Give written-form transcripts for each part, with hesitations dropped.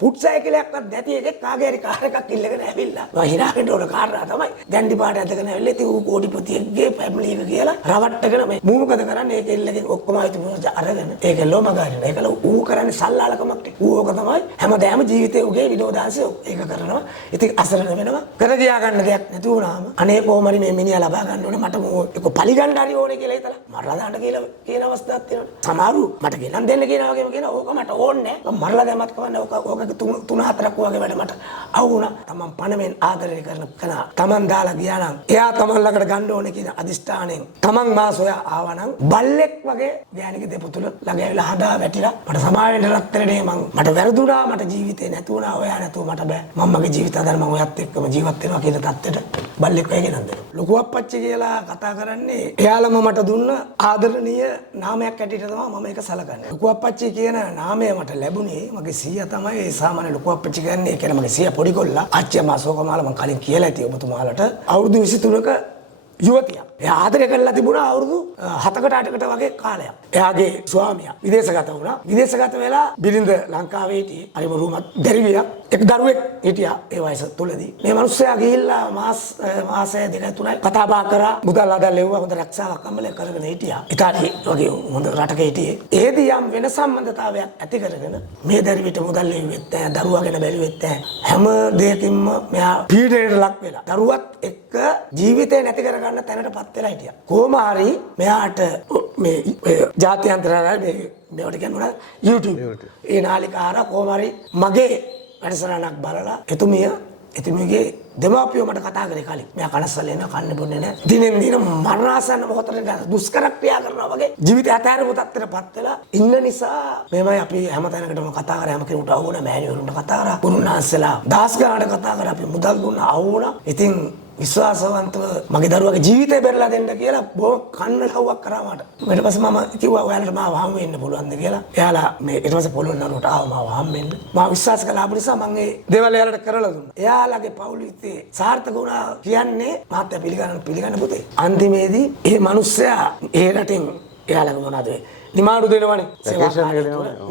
Put සයිකලයක්වත් නැති එකෙක් කාගේ හරි කාර් එකක් ඉල්ලගෙන ඇවිල්ලා මම hina වෙන්න ඕන කාරණා තමයි දැන් ඩිපාර්ට් ඇදගෙන ඇවිල්ලා ඉතින් ඌ කෝටිපතියෙක්ගේ ෆැමිලි එක කියලා රවට්ටගෙන මේ මූ මොකද කරන්නේ ඒක ඉල්ලගෙන ඔක්කොම අයිති මොකද අරගෙන ඒක ලෝම ගන්න ඒකල ඌ කරන්නේ සල්ලාලකමක් ටික ඌ ඕක තමයි හැමදාම ජීවිතේ උගේ විනෝදාංශය ඒක කරනවා ඉතින් අසරණ වෙනවා කර ගියා ගන්න දෙයක් නැති වුණාම අනේ කොහොම හරි මේ මිනිහා ලබා ගන්න ඕනේ මට ඒක පලිගන්න හරි ඕනේ කියලා හිතලා මරලා දාන්න කියලා කියන අවස්ථාවක් තියෙනවා සමහරු මට ගෙනන් දෙන්න කියන වගේම කියන ඕක මට ඕනේ නැහැ මම මරලා දැම්මත් කවන්නේ ඕක තුන හතරක් වගේ වැඩ මට අවුණා තමන් පණමෙන් ආදරය කරන කෙනා තමන් දාලා ගියා නම් එයා තමන් ළඟට ගන්න ඕනේ කියන අදිෂ්ඨාණයෙන් තමන් මා සොයා ආවා නම් බල්ලෙක් වගේ ගෑණික දෙපතුල ළඟ ඇවිල්ලා හදා වැටිලා මට සමාව වෙන්න රත්තරනේ මට වැරදුනා මට ජීවිතේ නැතුණා ඔයා නැතුව මට බෑ මම මගේ ජීවිත ආදර මම ඔයත් එක්කම ජීවත් වෙනවා කියන தත්තෙට බල්ලෙක් වගේ ගෙනන් දෙනවා ලොකු අප්පච්චි කියලා කතා කරන්නේ එයාලම මට දුන්න ආදරණීය නාමයක් ඇටියට තමයි මම ඒක සලකන්නේ ලොකු අප්පච්චි කියන නාමය මට ලැබුණේ මගේ සීයා තමයි ඒ සාමාන්‍ය ලොකු අප්පච්චි කියන්නේ ඒ කියන්නේ මගේ සීයා පොඩි කොල්ලා ආච්චි අම්මා අශෝකමාල මම කලින් කියලා ඇති ඔබතුමාලට අවුරුදු 23ක යුවතියක්. එයා ආදරය කරලා තිබුණා අවුරුදු 7කට 8කට වගේ කාලයක්. එයාගේ ස්වාමියා විදේශගත වුණා. විදේශගත වෙලා බිරිඳ ලංකාවේ හිටියේ. හරිම රූමත් දැරිවියක්. එක් දරුවෙක් හිටියා ඒ වයස තුලදී. මේ මිනිස්සයා ගිහිල්ලා මාසය දෙක තුනයි කතා බහ කරා. මුදල් ආදල් ලැබුවා හොඳ රක්ෂාවක් අම්මලේ කරගෙන හිටියා. ඉතාලි වගේ හොඳ රටක හිටියේ. ඒදී යම් වෙන සම්බන්ධතාවයක් ඇති කරගෙන මේ දැරිවිට මුදල් ලැබුවෙත් නැහැ. දරුවා ගැන බැලුවෙත් නැහැ. හැම දෙයකින්ම මෙයා පීඩනයට ලක් වෙලා. දරුවත් එක්ක ජීවිතේ නැති කර ගන්න තැනටපත් වෙලා හිටියා. කොහොම හරි මෙයාට මේ ජාත්‍යන්තරය මේවට කියනවා YouTube. ඒ නාලිකාර කොහොම හරි මගේ වැඩසටහනක් බලලා එතුමියගේ දෙමාපියෝ මට කතා කරේ කලින්. මෙයා කනස්සල් එනවා කන්නේ බොන්නේ නැහැ. දිනෙන් දින මරණාසන්න මොහොතට දුෂ්කර ක්‍රියා කරනවා වගේ ජීවිතය අතහැරපු තත්ත්වයටපත් වෙලා ඉන්න නිසා මේමයි අපි හැම තැනකටම කතා කරා හැම කෙනෙකුට අවුණ මෑණිවරුන්ට කතා කරා. පුරුණාස්සලා දාස් ගානට කතා කරා අපි මුදල් දුන්නා අවුණ. ඉතින් විශ්වාසවන්තව මගේ දරුවගේ ජීවිතය බෙරලා දෙන්න කියලා බොහොම කන්න ලව්වක් කරා මට. ඊට පස්සේ මම කිව්වා ඔයාලට මාව හම් වෙන්න පුළුවන්ද කියලා. එයාලා මේ ඊට පස්සේ පොළොන් නරුවට ආව මාව හම් වෙන්න. මම විශ්වාස කළා ආපු නිසා මම ඒ දේවල් එයාලට කරලා දුන්නා. එයාලගේ පවුලේ සාර්ථක වුණා කියන්නේ මාත්‍ය පිළිගන්න පුතේ. අන්තිමේදී මේ මිනිස්සයා ඒ රටින් එයාලගේ මොනවද නිමාඩු දෙනවනේ.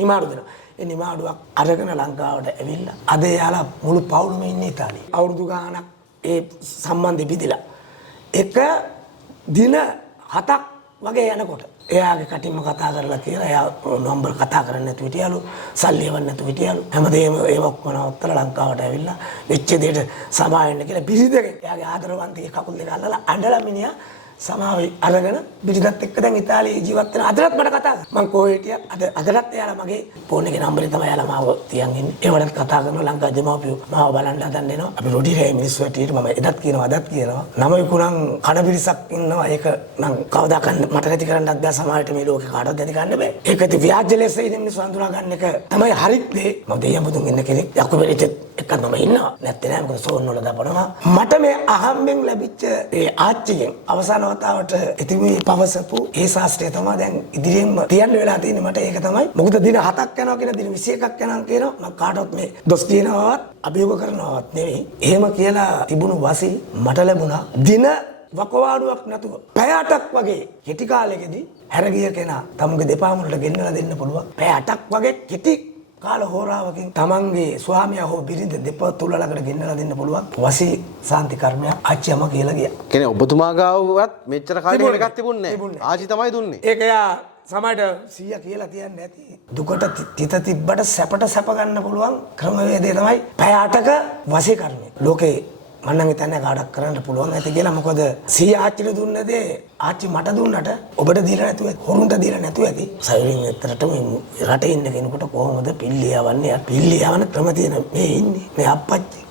නිමාඩු දෙනවා. ඒ නිමාඩුවක් අරගෙන ලංකාවට ඇවිල්ලා අද එයාලා මුළු පවුලම ඉන්නේ ඉතාලියේ. අවුරුදු ගාණක් ඒ සම්බන්ධය බිඳිලා එක දින 7ක් වගේ යනකොට එයාගේ කටින්ම කතා කරලා කියලා එයා නම්බර් කතා කරන්නේ නැතුව හිටියලු සල්ලි එවන්න නැතුව හිටියලු හැමදේම ඒව ඔක්කොම නවත්තලා ලංකාවට ඇවිල්ලා වෙච්ච දෙයට සමාව වෙන්න කියලා බිරිඳගෙන් එයාගේ ආදරවන්තගේ කකුල් දෙක අල්ලලා අඬලා මිනිහා සමාවෙ අරගෙන බිරිඳත් එක්ක දැන් ඉතාලියේ ජීවත් වෙන අදටත් මට කතා කරා මං කොහේ හිටියත් අදටත් එයාලා මගේ ෆෝන් එකේ නම්බරේ තමයි එයාලා මාව තියන් ඉන්නේ ඒවලත් කතා කරනවා ලංකා දෙමාපියෝ මාව බලන්න හදන් දෙනවා අපි රොඩි රේ මිනිස්සු ඇටියට මම එදත් කියනවා අදත් කියනවා නම විකුණන් කන පිරිසක් ඉන්නවා ඒක නම් කවදාකවත් මට නැති කරන්නත් බෑ සමාජයට මේ ලෝකේ කාටවත් නැති කරන්න බෑ ඒක ඉතින් ව්‍යාජ ලෙස ඉන්නේ මිනිස්සු අඳුනා ගන්න එක තමයි හරිත් දේ මම දෙයියන් බුදුන් ඉන්න කෙනෙක් යකු වෙරිට එකක් මම ඉන්නවා නැත්තේ නෑ මොකද සෝන් වල දාපනවා මට මේ අහම්බෙන් ලැබිච්ච ඒ ආච්චිගෙන් අවසාන වතාවට ඉතිමේ පවසපු ඒ ශාස්ත්‍රය තමයි දැන් ඉදිරියෙන්ම තියන්න වෙලා තියෙන්නේ මට ඒක තමයි මොකද දින 7ක් යනවා කියන දින 21ක් යනවා කියනවා මම කාටවත් මේ දොස් කියනවවත් අභියෝග කරනවවත් නෙවෙයි එහෙම කියලා තිබුණු වාසි මට ලැබුණා දින වකවානුවක් නැතුව පැය 8ක් වගේ කෙටි කාලෙකදී හැරගිය කෙනා තමුගේ දෙපා මුලට ගෙන්නලා දෙන්න පුළුවන් පැය 8ක් වගේ කෙටි කාල හෝරාවකින් තමන්ගේ ස්වාමියා හෝ බිරිඳ දෙපතුල ළඟට ගෙන්නලා දෙන්න පුළුවන් වසී සාන්ති කර්මයක් ආච්චිම කියලා ගියා. කියන්නේ ඔබතුමා ගාවවත් මෙච්චර කාලෙක එකක් තිබුණේ නැහැ. ආච්චි තමයි දුන්නේ. ඒක යා සමහරට 100 කියලා තියන්නේ නැති. දුකට තිත තිබ්බට සැපට සැප ගන්න පුළුවන් ක්‍රමවේදය තමයි පැය 8ක වසී කර්මය. ලෝකේ මම නම් හිතන්නේ කාටක් කරන්න පුළුවන් නැති කියලා මොකද 100 ආච්චිට දුන්න දේ ආච්චි මට දුන්නට ඔබට දීලා නැතුව හොරුන්ට දීලා නැතුව ඇති සයිරින් ඇත්තටම රටේ ඉන්න කෙනෙකුට කොහොමද පිල්ලියවන්නේ පිල්ලියවන ක්‍රම තියෙන මේ ඉන්නේ මේ අප්පච්චි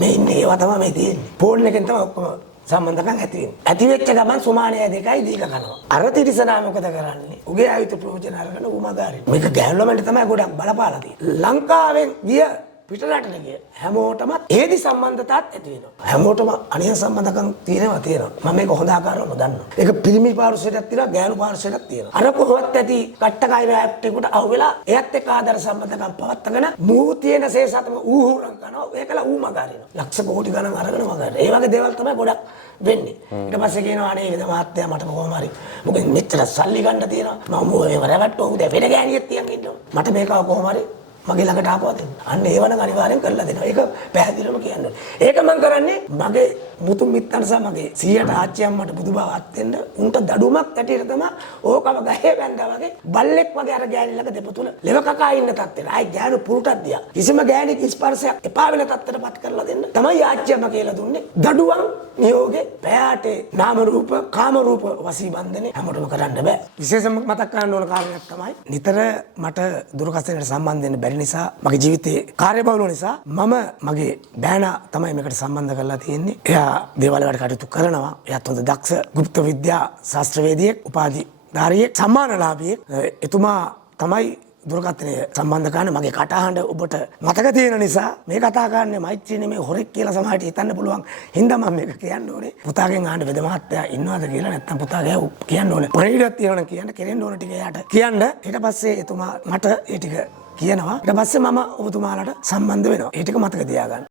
මේ ඉන්නේ ඒවා තමයි මේ තියෙන්නේ ෆෝන් එකෙන් තමයි ඔක්කොම සම්බන්ධකම් ඇති වෙන්නේ ඇති වෙච්ච ගමන් සුමානය දෙකයි දීක කරනවා අර තිරිසනා මොකද කරන්නේ උගේ ආයුධ ප්‍රයෝජන අරගෙන උමගාරින් මේක ගැහුවමන්ට තමයි ගොඩක් බලපාලා තියෙන්නේ ලංකාවෙන් ගිය පිටරටට ගිය හැමෝටම ඒදි සම්බන්ධතාවත් ඇති වෙනවා. හැමෝටම අනිය සම්බන්ධකම් තියෙනවා. මම මේක හොඳ ආකාරව නොදන්නවා. ඒක පිරිමි පාර්ශ්වයටත් තියෙනවා, ගෑනු පාර්ශ්වයටත් තියෙනවා. අර කොහොමත් ඇති කට්ටකයි රැප්ටිකට අහුවෙලා එයත් එක්ක ආදර සම්බන්ධකම් පවත්වාගෙන මූ තියෙන සේසතම ඌහුරම් කරනවා. ඒකලා ඌ මගහරිනවා. ලක්ෂ කෝටි ගණන් අරගෙන මගහරිනවා. ඒ වගේ දේවල් තමයි ගොඩක් වෙන්නේ. ඊට පස්සේ කියනවා අනේ ඉතින් මහත්තයා මට කොහොම හරි මොකද මෙච්චර සල්ලි ගන්න තියෙනවා. මම මොකද රැවට්ටෝ උදේ වෙන ගෑණියෙක් තියන් ඉන්නවා. මට මේකව කොහොම හරි මගේ ළඟට ආපුවා දෙන්න. අන්න ඒවනම් අනිවාර්යෙන් කරලා දෙනවා. ඒක පැහැදිලිවම කියන්න ඕනේ. ඒක මම කරන්නේ මගේ මුතු මිත්තන් සහ මගේ 100ට ආච්චි අම්මට බුදුබවත් වෙන්න උන්ට දඩුවමක් ඇටියට තමයි ඕකම ගහේ බැඳා වගේ බල්ලෙක් වගේ අර ගෑණි ළඟ දෙපතුල ලෙව කකා ඉන්න තත්ත්වෙට. ආයි ගෑනු පුරුටක් දියා. කිසිම ගෑණික ස්පර්ශයක් එපා වෙන තත්ත්වයටපත් කරලා දෙන්න තමයි ආච්චි අම්මා කියලා දුන්නේ. දඩුවම් නියෝගේ පැයාටේ නාම රූප කාම රූප වසී බන්ධනේ හැමෝටම කරන්න බෑ. විශේෂයෙන්ම මතක් කරන්න ඕන කාරණයක් තමයි නිතර මට දුරකථනයට සම්බන්ධ වෙන්න බැරි නිසා මගේ ජීවිතේ කාර්යබහුල නිසා මම මගේ බෑනා තමයි මේකට සම්බන්ධ කරලා තියෙන්නේ. එයා දේවාල වැඩ කටයුතු කරනවා. එයාත් හොඳ දක්ෂ ගුප්ත විද්‍යා ශාස්ත්‍රවේදියෙක්, උපාධිධාරියෙක්, සම්මානලාභියෙක්. එතුමා තමයි දුරකථනය සම්බන්ධ කරන්නේ. මගේ කටහඬ ඔබට මතක තියෙන නිසා මේ කතා කරන්නේ මෛත්‍රී නෙමෙයි හොරෙක් කියලා සමහරට හිතන්න පුළුවන්. හින්දා මම මේක කියන්න ඕනේ. පුතාගෙන් අහන්න වෙද මහත්තයා ඉන්නවද කියලා, නැත්නම් පුතාගේ කියන්න ඕනේ. පණිවිඩයක් තියෙනවා කියන්න, කෙරෙන්න ඕන ටික එයාට කියන්න. ඊට පස්සේ එතුමා මට ඒ ටික කියනවා. ඊට පස්සේ මම ඔබතුමාලට සම්බන්ධ වෙනවා. ඒ ටික මතක තියාගන්න.